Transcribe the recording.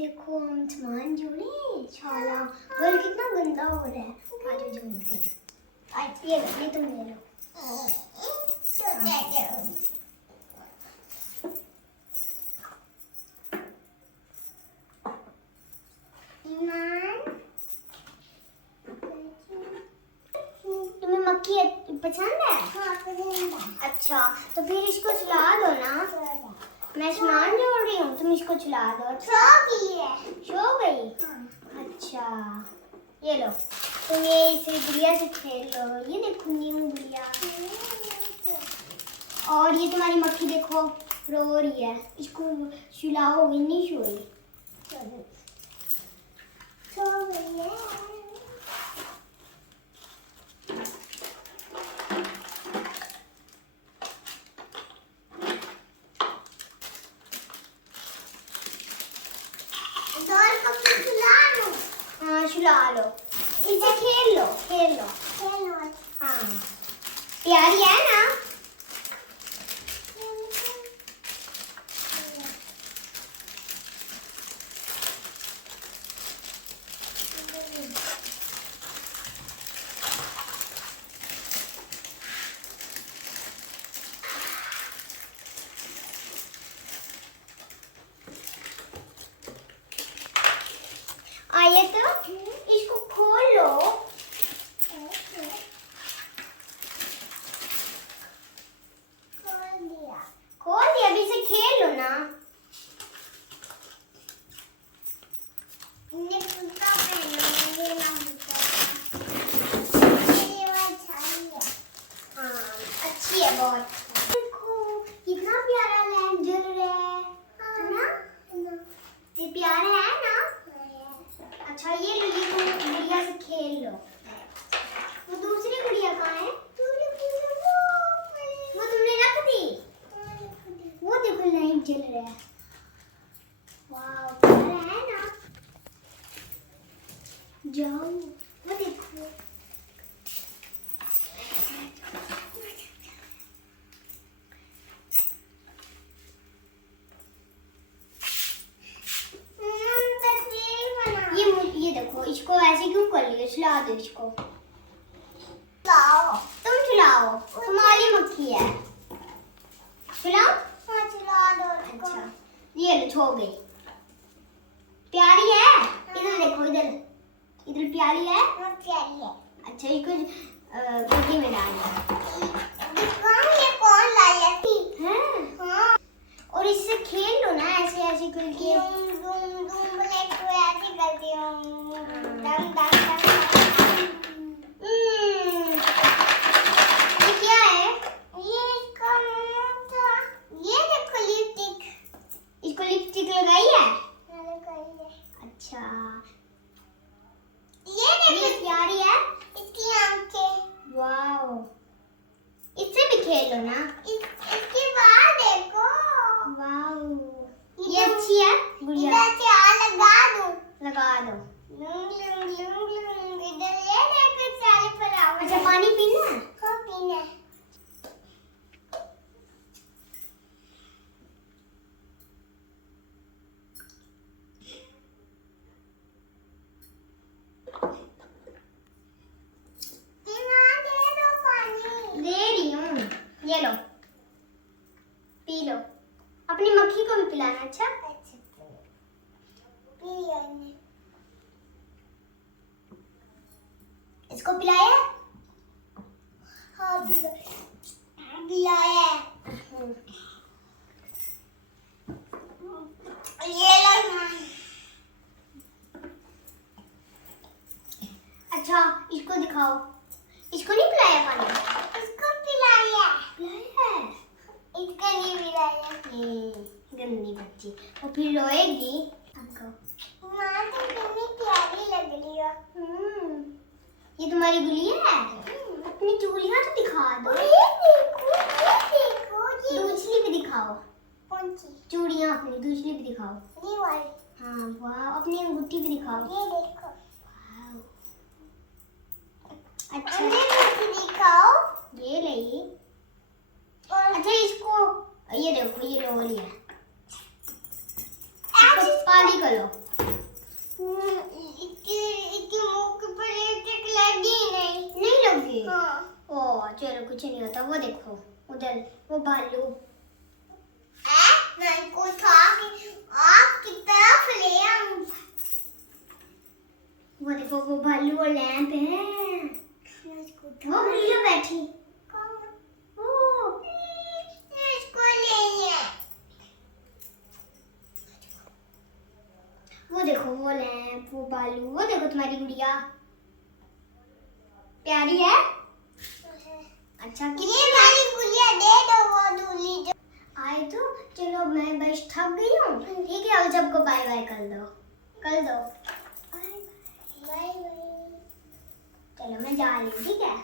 देखो हम सामान जोड़े शाला गोल कितना गंदा हो रहा है। आज जोड़ते हैं। आज ये तुम ले लो। तुम्हें मक्खी पसंद है? हाँ पसंद है। अच्छा तो फिर इसको चला दो ना। मैं सामान जोड़ रही हूँ, तुम इसको चला दो। सो गई? हाँ। अच्छा ये लो, तुम ये इसे गुड़िया से खेल लो। ये देखो न्यू गुड़िया। और ये तुम्हारी मक्खी देखो रो रही है, इसको सुलाओ। नहीं सोई। सो गई है। हाँ सुला लो, इसे खेल लो खेल लो। हाँ प्यारी है ना? आये तो इसको खोल लो। खोल दिया, अभी से खेल लो ना। हाँ अच्छी है बहुत। देखो कितना प्यारा लैंप जल रहा है ना? ये प्यारा है ना? अच्छा ये लो, ये तुम गुड़िया से खेल लो। वो दूसरी गुड़िया कहाँ है? वो तुमने रख दी? वो देखो लाइट जल रहा है। वाह प्यारा है ना? जाओ वो देखो। ये देखो, इसको ऐसे क्यों कर लिया? चला दो इसको। तुम चलाओ, तुम्हारी मक्खी है। चलाओ। हाँ चला दो। अच्छा ये लो, छो गई। प्यारी है? इधर देखो, इधर इधर प्यारी है। हाँ प्यारी है। अच्छा इसको गड्डी में डाल। ये कौन लाया थी? हाँ और इससे खेल लो ना, ऐसे ऐसे करके। ये क्या है? ये इसका मुंह था। ये देखो लिपस्टिक। इसको लिपस्टिक लगाई है? लगाई है। अच्छा ये देखो, ये प्यारी है। इसकी आंखें। वाओ इससे भी खेल लो ना। इसके बाल देखो। वाओ ये अच्छी है गुड़िया। इधर से लगा दो। लगा दो। इधर ले देखो सारे फ्लावर। अच्छा पानी पीना है? हाँ पीना है। दे रही हूँ, ये लो पी लो। अपनी मक्खी को भी पिलाना। अच्छा इसको पिलाया? हाँ पिलाया। ये लो। अच्छा इसको दिखाओ। इसको नहीं पिलाया पानी? इसको पिलाया। पिलाया है? इसको नहीं पिलाया। गंदी बच्ची, वो फिर रोएगी। माँ तुम कितनी प्यारी लग रही हो। ये तुम्हारी गुड़िया है? अपनी चूड़ियां तो दिखा दो। ये देखो दूसरी भी दिखाओ। कौन सी चूड़ियां? अपनी दूसरी भी दिखाओ। ये वाली। हाँ वाह, अपनी अंगूठी भी दिखाओ। ये देखो। अच्छा दिखाओ। ये ले। अच्छा इसको ये देखो, ये लो लिया। पानी करो। चलो कुछ नहीं होता। वो देखो उधर वो भालू मैं को था कि आप की तरफ ले आऊं। वो देखो वो भालू और लैंप है। वो बिल्ली बैठी इसको ले। वो देखो वो लैंप वो भालू। वो देखो तुम्हारी गुड़िया प्यारी है। अच्छा ये वाली गुड़िया दे दो वो दूली जो आए तो। चलो मैं बस थक गई हूँ। ठीक है अब सबको बाय बाय कर दो कर दो। Bye bye. चलो मैं जा रही हूँ ठीक है।